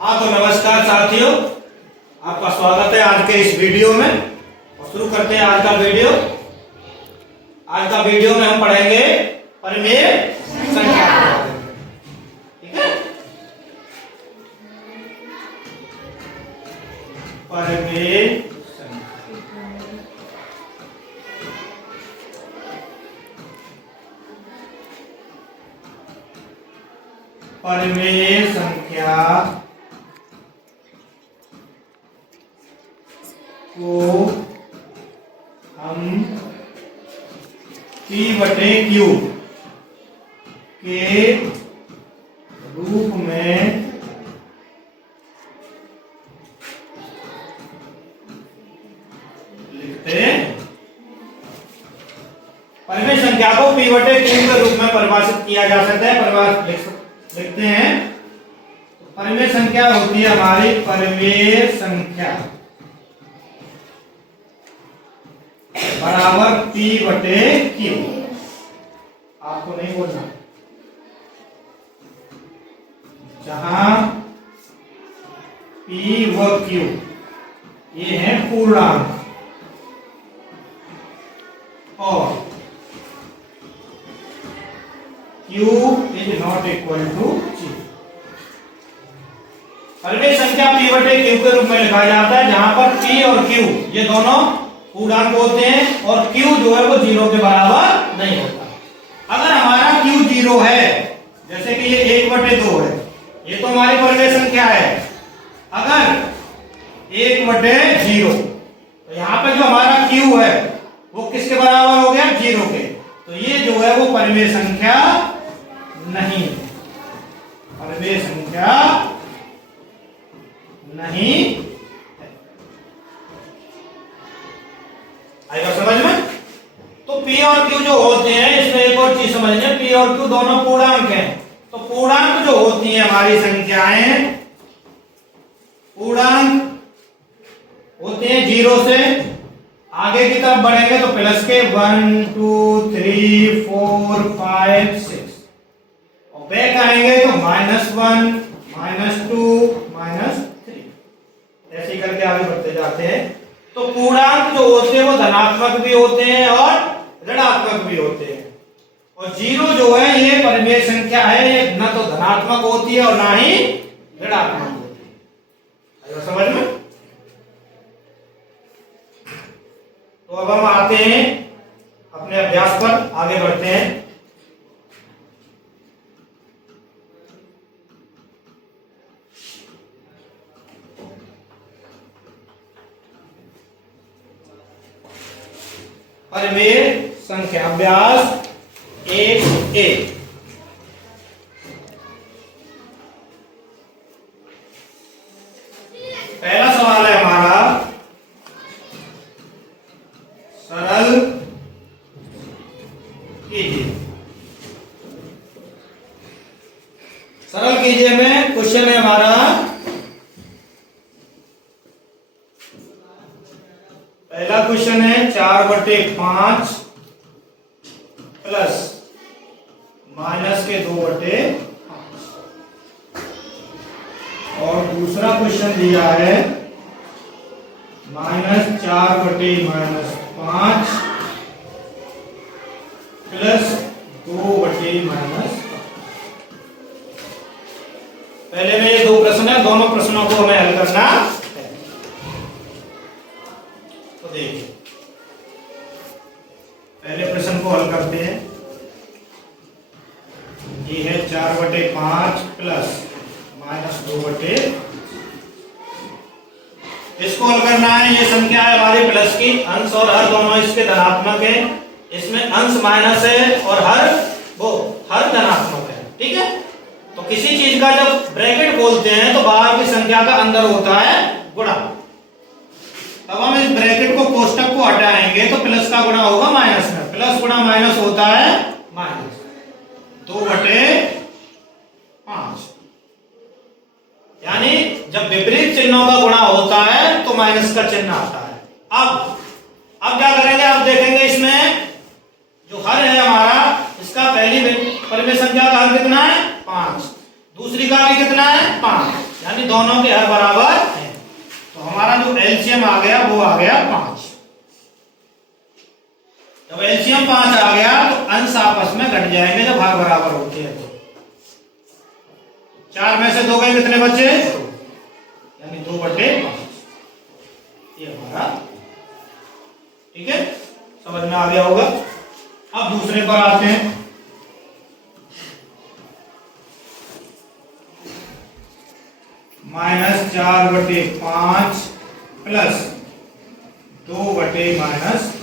हाँ तो नमस्कार साथियों, आपका स्वागत है आज के इस वीडियो में। और शुरू करते हैं आज का वीडियो। आज का वीडियो में हम पढ़ेंगे परिमेय संख्या के बारे में। ठीक है, परिमेय परिमेय संख्या को हम P/Q के रूप में लिखते हैं। परिमेय संख्या को P/Q के रूप में परिभाषित किया जा सकता है। लिखते हैं तो परिमेय संख्या होती है हमारी परिमेय संख्या बराबर P/Q। आपको नहीं बोलना, जहां P व Q ये है पूर्णांक और Q is not equal to G। परिमेय संख्या P/Q के रूप में लिखा जाता है जहां पर P और Q ये दोनों पूर्णांक होते हैं और Q जो है वो 0 के बराबर नहीं होता। अगर हमारा Q 0 है, जैसे कि ये 1/2 है, ये तो हमारी परिमेय संख्या है। अगर 1/0 तो यहाँ पे जो हमारा Q है वो किसके बराबर हो गया? 0 के। तो ये जो है वो परिमेय संख्या नहीं है, परिमेय संख्या नहीं। आएगा समझ में? तो P और Q जो होते हैं, इसमें एक और चीज समझना, P और Q दोनों पूर्णांक हैं। तो पूर्णांक जो होती हैं हमारी संख्याएं, पूर्णांक होते हैं 0 से आगे की तरफ बढ़ेंगे तो प्लस के 1 2 3 4 5 6 और बैक आएंगे तो -1 -2 -3 ऐसे ही करके आगे बढ़ते जाते हैं। तो पूर्णांक जो होते हैं वो धनात्मक भी होते हैं और ऋणात्मक भी होते हैं। और 0 जो है ये परिमेय संख्या है, ये न तो धनात्मक होती है और ना ही ऋणात्मक होती है। आइए समझ में? तो अब हम आते हैं अपने अभ्यास पर, आगे बढ़ते हैं। परिमेय संख्या अभ्यास 1A। पहला सवाल है हमारा, सरल कीजिए। सरल कीजिए में क्वेश्चन है हमारा, पहला क्वेश्चन है 4/5 प्लस माइनस के 2/5 और दूसरा क्वेश्चन दिया है -4/-5 प्लस 2/-5। पहले में ये दो प्रश्न है, दोनों प्रश्नों को हमें हल करना है। तो देखिए पहले प्रश्न को हल करते हैं। ये है 4/5 प्लस -2/5। इसको हल करना है। ये संख्या है हमारी प्लस की, अंश और हर दोनों इसके धनात्मक है। इसमें अंश माइनस है और हर धनात्मक है। ठीक है, तो किसी चीज का जब ब्रैकेट खोलते हैं तो बाहर की संख्या का अंदर होता है गुणा। तब हम इस ब्रैकेट को, कोष्टक को हटाएंगे तो प्लस का गुणा होगा माइनस में। प्लस गुणा माइनस होता है माइनस। 2/5 यानी जब विपरीत चिन्हों का गुणा होता है तो माइनस का चिन्ह आता है। अब क्या करेंगे? अब देखेंगे इसमें जो हर है हमारा, इसका पहली परिमेय संख्या का हर कितना है? 5। दूसरी का भी कितना है? 5। यानी दोनों के हर बराबर है। तो हमारा जो एलसीएम आ गया वो आ गया 5। जब एलसीएम 5 आ गया तो अंश आपस में घट जाएंगे जब हर बराबर होते हैं। तो 4 में से 2 गए, कितने बचे? 2, यानी 2/5 ये हमारा। ठीक है, समझ में आ गया होगा। अब दूसरे पर आते हैं। -4/5 प्लस 2/-।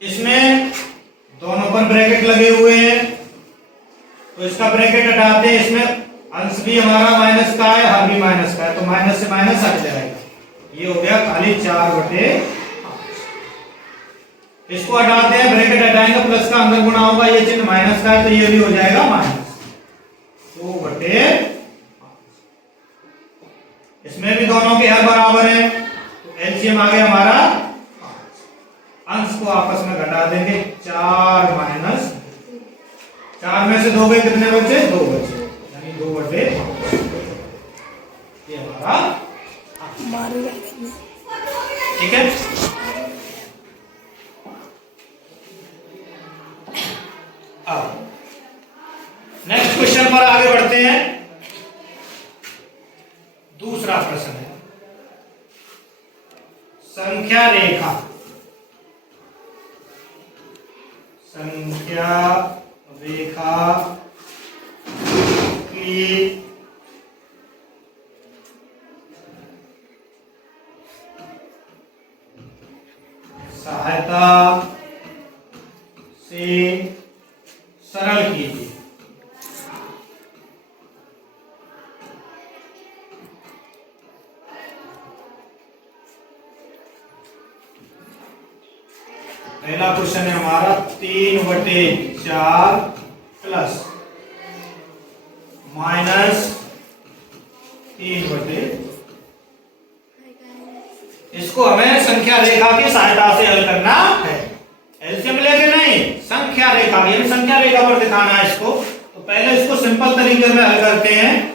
इसमें दोनों पर ब्रैकेट लगे हुए हैं तो इसका ब्रैकेट हटाते हैं। इसमें अंश भी हमारा माइनस का है, हर भी माइनस का है, तो माइनस से माइनस हट जाएगा। ये हो गया खाली 4/5। इसको हटाते हैं, ब्रैकेट हटाएंगे, प्लस का अंदर गुणा होगा, ये चिन्ह माइनस का है तो ये भी हो जाएगा माइनस 2/5। इसमें भी दोनों के हर बराबर है तो एलसीएम आ गया हमारा 5। अंश को आपस में घटा देंगे, 4 माइनस 4 में से 2 गए, कितने बचे? 2 बचे, यानी 2/5 ये हमारा। ठीक है, अब नेक्स्ट क्वेश्चन पर आगे बढ़ते हैं। दूसरा प्रश्न है संख्या रेखा। संख्या रेखा की सहायता से सरल कीजिए। पहला क्वेश्चन है हमारा 3/4 प्लस -3/। इसको हमें संख्या रेखा की सहायता से हल करना है, एलसीएम लेके नहीं, संख्या रेखा, यानी संख्या रेखा पर दिखाना है इसको। तो पहले इसको सिंपल तरीके में हल करते हैं।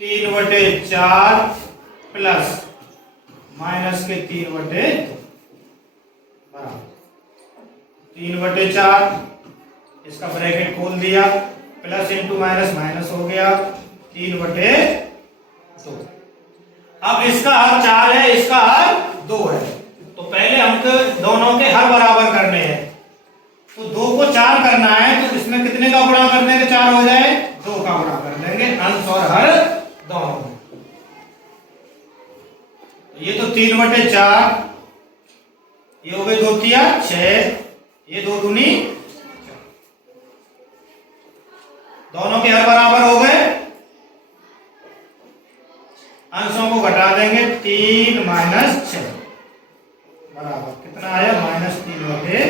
3/4 प्लस -3/2 बराबर 3/4। इसका ब्रैकेट खोल दिया, प्लस इंटू माइनस माइनस हो गया 3/2। अब इसका हर 4 है, इसका हर 2 है, तो पहले हमको दोनों के हर बराबर करने हैं। तो 2 को 4 करना है तो इसमें कितने का गुणा कर देंगे 4 हो जाए? 2 का गुणा कर देंगे, अंश और हर दोनों। ये तो 3/4, ये हो गए 2 तिया 6, ये 2 दूनी 4। दोनों के हर बराबर हो गए, अंशों को घटा देंगे, 3 माइनस 6 बराबर कितना आया? -3/4।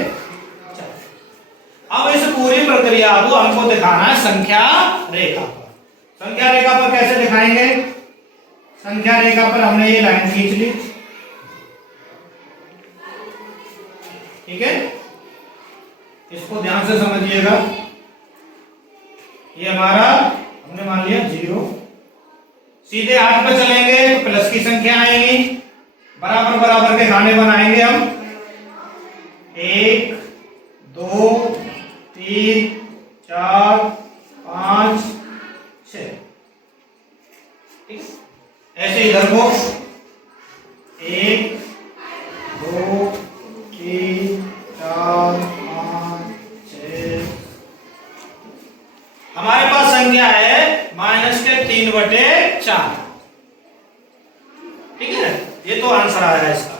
अब इस पूरी प्रक्रिया को हमको दिखाना है संख्या रेखा पर। संख्या रेखा पर कैसे दिखाएंगे? संख्या रेखा पर हमने ये लाइन खींच ली, ठीक है, इसको ध्यान से समझिएगा। ये हमारा हमने मान लिया 0। सीधे हाथ पे चलेंगे तो प्लस की संख्या आएगी, बराबर बराबर के खाने बनाएंगे हम, 1 2 3 4 5 6। ऐसे इधर को 1 2 3 4 5 6। हमारे पास संख्या है -3/4। ठीक है, ये तो आंसर आया है इसका।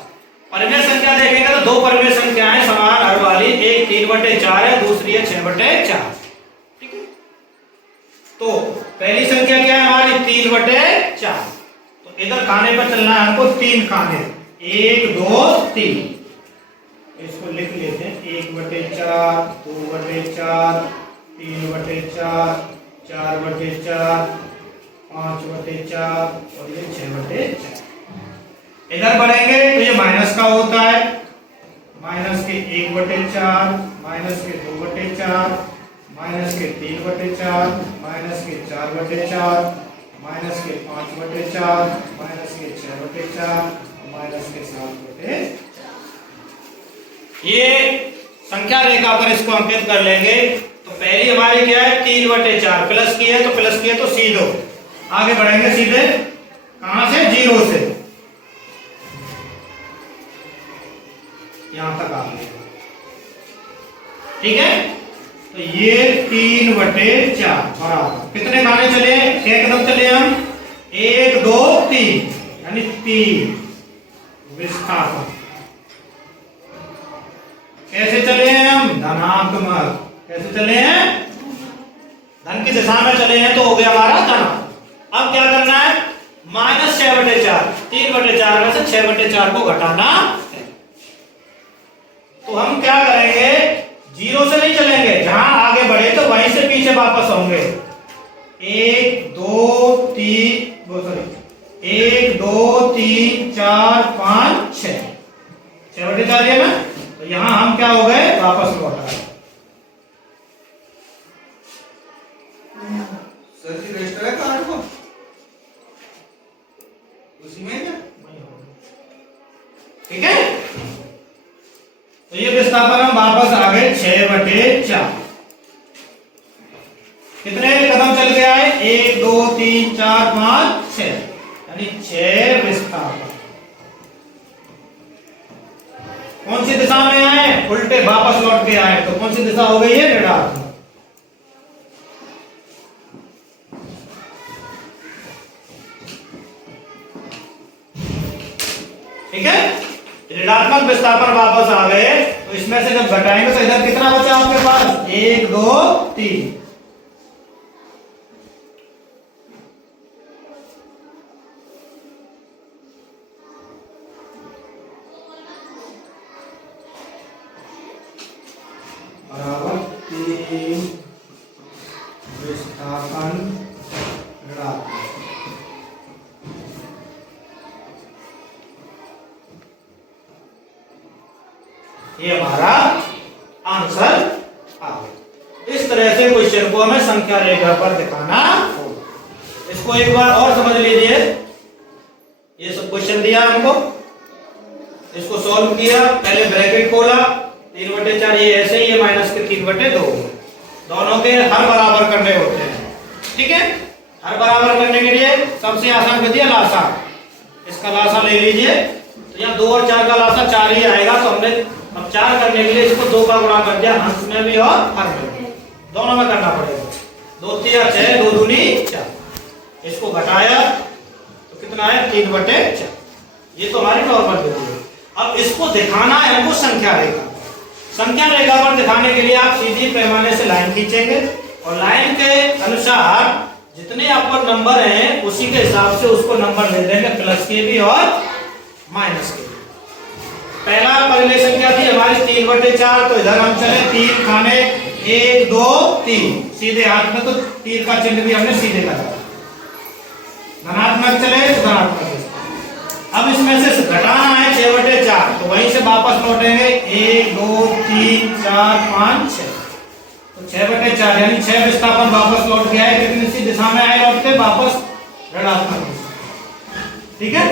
परिमेय संख्या देखेंगे तो 2 परिमेय संख्याएं समान हर वाली, एक 3/4 है, दूसरी है 6/4। ठीक है, तो पहली संख्या क्या है हमारी? 3/4। तो इधर खाने पर चलना है हमको, 3 खाने, 1 2 3। इसको लिख लेते हैं, 1/4 2/4 3/4 4/4 5/4 और ये 6/4। इधर बढ़ेंगे तो ये माइनस का होता है, -1/4 -2/4 माइनस के 3/4, माइनस के 4/4, माइनस के 5/4, माइनस के 6/4, माइनस के 7/4। ये संख्या रेखा पर इसको अंकित कर लेंगे। तो पहली हमारी क्या है 3/4, प्लस की है तो प्लस की है तो सीधो आगे बढ़ेंगे सीधे कहां से 0 से यहां तक आ गए। ठीक है, तो ये 3/4 बराबर कितने खाने चले, क्या कदम चले हम 1 2 3 यानी 3 विस्थापन। कैसे चले हैं हम धनात्मक, कैसे चले हैं धन की दिशा में चले हैं तो हो गया हमारा धनात्मक। अब क्या करना है -6/4, 3/4 में से 6/4 को घटाना है। तो हम क्या करेंगे 0 से नहीं चलेंगे, जहां आगे बढ़े तो वहीं से पीछे वापस होंगे। 1 2 3 1 2 3 4 5 6 6/4 है ना, तो यहां हम क्या हो गए वापस लौट आए। सर जी रजिस्टर है कार्ड को उसी में क्या, ठीक है। तो ये विस्थापन हम वापस आ गए 6/4। कितने कदम चल के आए 1 2 3 4 5 6 यानी 6 विस्थापन। कौन सी दिशा में आए उल्टे वापस लौट के आए, तो कौन सी दिशा हो गई है ऋणात्मक। ठीक है, ऋणात्मक विस्थापन वापस आ गए। तो इसमें से जब घटाएंगे तो इधर कितना बचा आपके पास 1 2 3। बराबर 3 विस्थापन ऋणात्मक। ये हमारा आंसर आ गया। इस तरह से क्वेश्चन को हमें संख्या रेखा पर दिखाना होगा। इसको एक बार और समझ लीजिए। ये सब क्वेश्चन दिया हमको, इसको सॉल्व किया, पहले ब्रैकेट खोला 3/4 ये ऐसे ही है माइनस के 3/2, दोनों के हर बराबर करने होते हैं। ठीक है, हर बराबर करने के लिए सबसे आसान विधि है लासा। इसका लासा ले लीजिए, तो यहाँ 2 और 4 का लासा 4 ही आएगा। तो हमने अब 4 करने के लिए इसको 2 का गुणा कर दिया, अंश में भी और हर में भी, दोनों में करना पड़ेगा। 2 3 6 2 दूनी 4। इसको घटाया तो कितना है 3/4। ये तो हमारी नॉर्मल विधि है। अब इसको दिखाना है हमको संख्या रेखा। संख्या रेखा पर दिखाने के लिए आप सीधी पैमाने से लाइन खींचेंगे और लाइन के अनुसार जितने आप पर नंबर हैं उसी के हिसाब से उसको नंबर दे देंगे, प्लस के भी और माइनस के भी। पहला रिलेशन क्या थी हमारी 3/4, तो इधर हम चले 3 खाने 1 2 3 सीधे हाथ में, तो 3 का चिन्ह भी हमने सीधे लगा। धनात्मक चले तो धनात्मक। अब इसमें से घटाना है 6/4, तो वहीं से वापस लौटेंगे 1 2 3 4 5 6। तो 6/4 यानी 6 विस्थापन वापस लौट गया है। कितनी सी दिशा में आए लौट के वापस ऋणात्मक दिशा। ठीक है,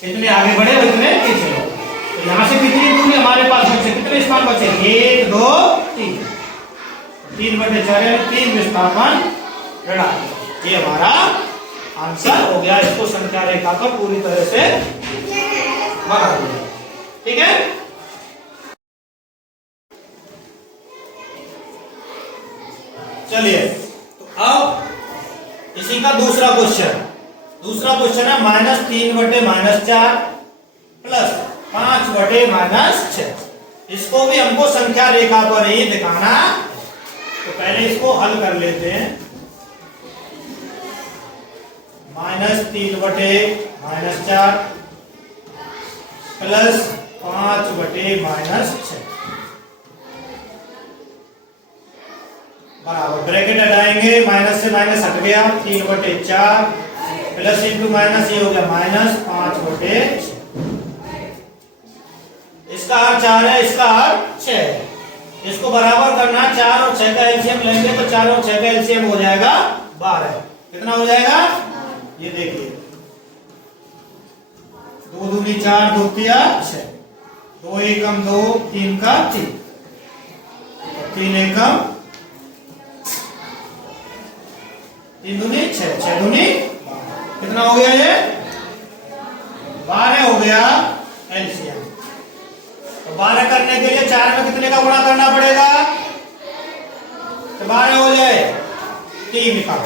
कितने आगे बढ़े उतने पीछे लौटे। तो यहाँ से कितनी दूरी हमारे पास बचे, कितने स्थान बचे 1 2 3 3/4 यानी 3 विस्थापन ऋणात्मक। ये हमारा आंसर हो गया। इसको संख्या रेखा पर पूरी तरह से बना दिया। ठीक है, चलिए तो अब इसी का दूसरा क्वेश्चन है -3/-4 प्लस 5/-6। इसको भी हमको संख्या रेखा पर ही दिखाना। तो पहले इसको हल कर लेते हैं। -3/-4 प्लस 5/-6 बराबर ब्रैकेट हटाएंगे, माइनस से माइनस हट गया 3/4 प्लस इंटू माइनस ये हो गया -5/6। इसका हर 4 है, इसका हर 6 है। इसको बराबर करना, 4 और 6 का एलसीएम लेंगे तो 4 और 6 का एलसीएम हो जाएगा 12। कितना हो जाएगा? ये देखिए, 2 दूनी 4, 2 तिया 6, 2 एकम 2, 3 का 3, 3 एकम 3 दूनी 6, 6 दूनी 12। कितना हो गया ये? 12 हो गया एलसीएम। तो 12 करने के लिए 4 में कितने का गुणा करना पड़ेगा? तो 12 हो जाए 3 का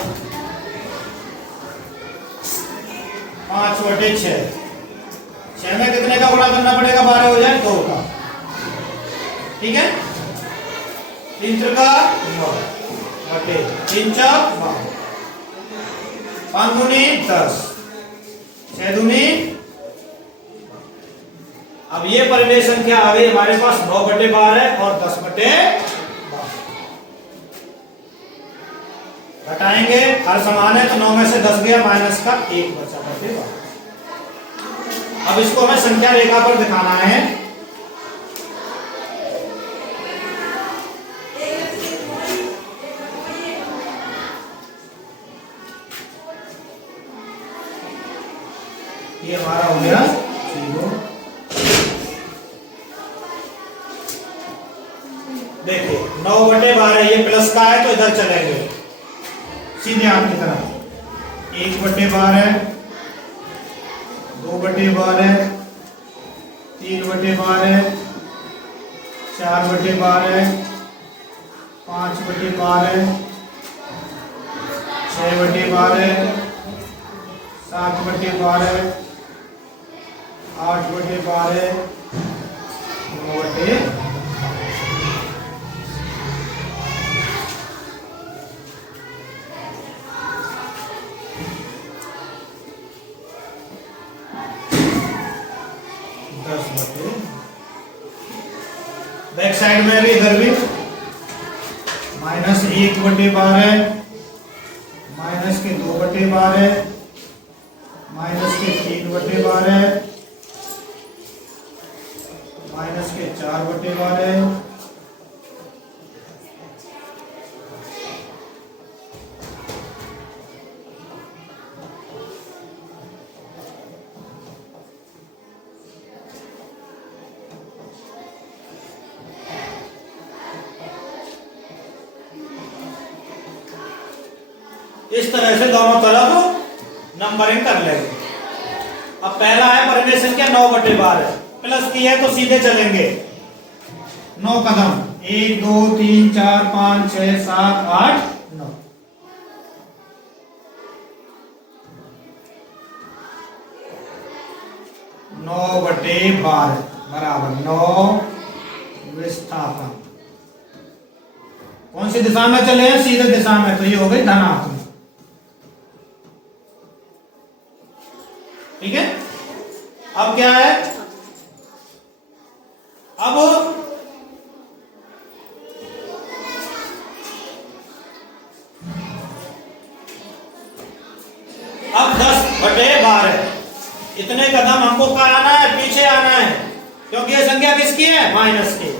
5/6, 6 में कितने का गुणा करना पड़ेगा? 12 हो जाए 2 का। ठीक है, 3 त्रिका 9 बटे 3 चौक 12, 5 दूनी 10, 6 दूनी। अब ये परिमेय संख्या आ गई हमारे पास 9/12 और 10/12। घटाएंगे, हर समान है तो 9 में से 10 गया, माइनस का 1 बचा बटे 12। अब इसको हमें संख्या रेखा पर दिखाना है। ये हमारा हो गया 0। देखिए 9/12, ये प्लस का है तो इधर चलेंगे सीधे आपकी तरफ। 1/12, 2/12, 3/12, 4/12, 5/12, 6/12, 7/12, 8/12, 9/12। बैक साइड में भी, इधर भी -1/12, माइनस के 2/12, माइनस के 3/12, माइनस के 4/12, इस तरह से दोनों तरफ नंबरिंग कर लेंगे। अब पहला है परिमेय संख्या 9/12, प्लस की है तो सीधे चलेंगे 9 कदम, 1 2 3 4 5 6 7 8 9। नौ बटे 12 बराबर 9 विस्थापन। कौन सी दिशा में चले हैं? सीधे दिशा में, तो ये हो गई धनात्मक। ठीक है, अब क्या है? अब 10/12, इतने कदम हमको कहाँ आना है? पीछे आना है, क्योंकि ये संख्या किसकी है? माइनस की।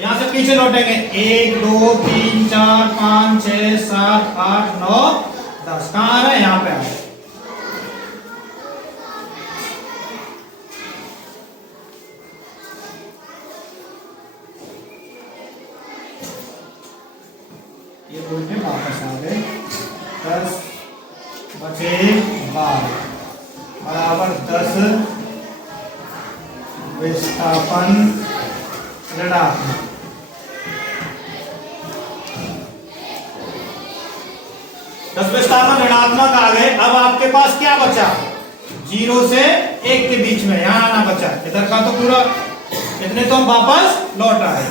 यहां से पीछे लौटेंगे, 1 2 3 4 5 6 7 8 9 10। कहाँ आ रहे हैं? यहाँ पे आ रहे हैं। ये उल्टे वापस आ गए। 10/12 बराबर 10 विस्थापन ऋणात्मक। विस्थापन ऋणात्मक आ गए। अब आपके पास क्या बचा? 0 से 1 के बीच में यहां आना बचा। इधर का तो पूरा, इतने तो हम वापस लौट आए।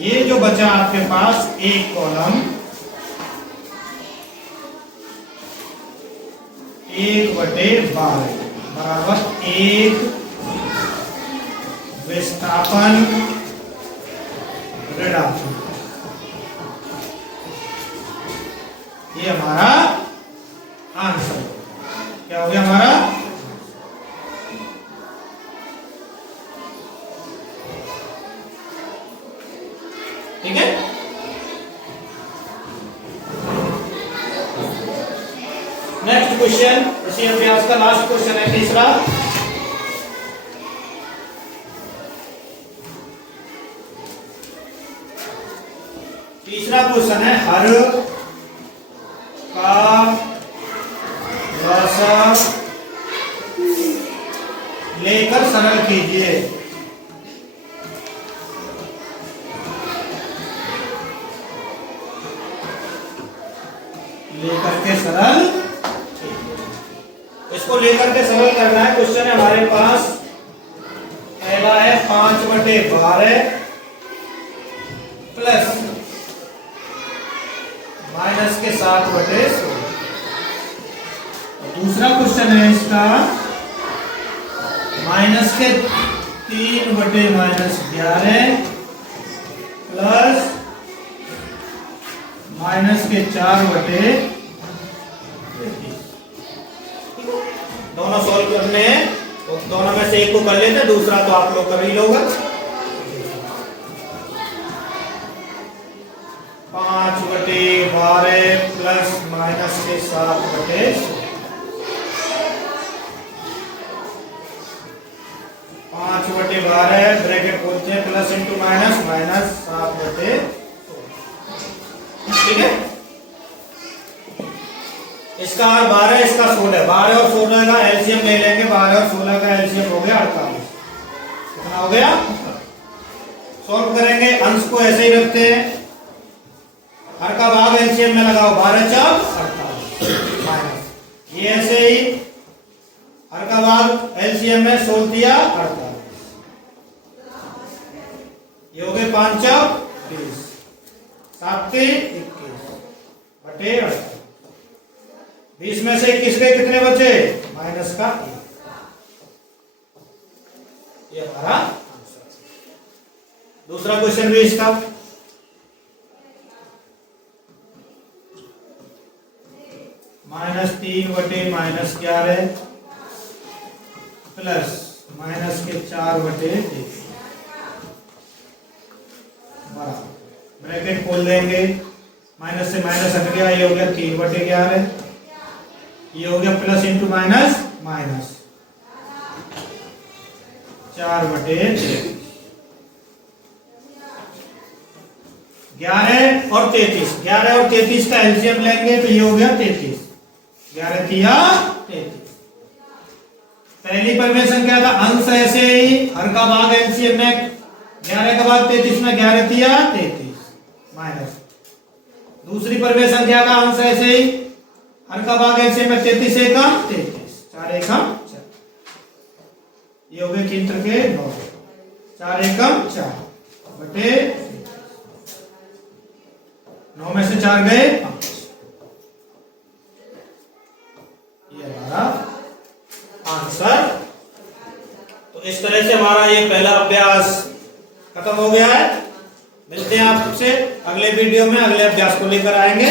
ये जो बचा आपके पास एक कॉलम, 1/12 बराबर 1 विस्थापन ऋणात्मक। ये हमारा आंसर क्या हो गया हमारा? नेक्स्ट क्वेश्चन, इसी अभ्यास का लास्ट क्वेश्चन है तीसरा। तीसरा क्वेश्चन है हर का रसक लेकर सरल कीजिए। लेकर के सरल, इसको लेकर के सरल करना है। क्वेश्चन है हमारे पास, पहला है 5/12 प्लस माइनस के 7/16। दूसरा क्वेश्चन है इसका माइनस के 3/-11 प्लस माइनस के 4/33। दोनों सॉल्व करने हैं, तो दोनों में से एक को कर लेते हैं, दूसरा तो आप लोग कर ही लोगे। 5/12 प्लस माइनस के 7/16। 5/12 ब्रैकेट खोलते हैं, प्लस इंटू माइनस, माइनस 7/16। ठीक है, इसका 12, इसका 16, 12 और 16 का एलसीएम ले लेंगे। 12 और 16 का एलसीएम हो गया 48। कितना हो गया? सॉल्व करेंगे, अंश को ऐसे ही रखते हैं, हर का भाग एलसीएम में लगाओ, 12 4 48 माइनस ये ऐसे ही हर का भाग एलसीएम में 16 दिया 48। ये हो गए 5 4 20, 7 3 21 बटे 48। 20 में से 21 के कितने बचे? माइनस का 1। ये हमारा आंसर। दूसरा क्वेश्चन भी इसका, -3/-11 प्लस माइनस के 4/23 बराबर, ब्रैकेट खोल देंगे, माइनस से माइनस हट गया, ये हो गया 3/11, ये हो गया प्लस इंटू माइनस, माइनस 4/23। 11 और 33, 11 और 33 का एलसीएम लेंगे तो ये हो गया 33। 11 तिया 33। पहली परिमेय संख्या का अंश ऐसे ही, हर का भाग एलसीएम में 11 का भाग 33 में 11 तिया 33 माइनस। दूसरी परिमेय संख्या का अंश ऐसे ही, हर का भाग एलसीएम में 33 एकम 33, 4 एकम 4। ये हो गए 3 के 9, 4 एकम 4 बटे 9 में से 4 गए 5। ये हमारा आंसर। तो इस तरह से हमारा ये पहला अभ्यास खत्म हो गया है। मिलते हैं आपसे अगले वीडियो में, अगले अभ्यास को लेकर आएंगे।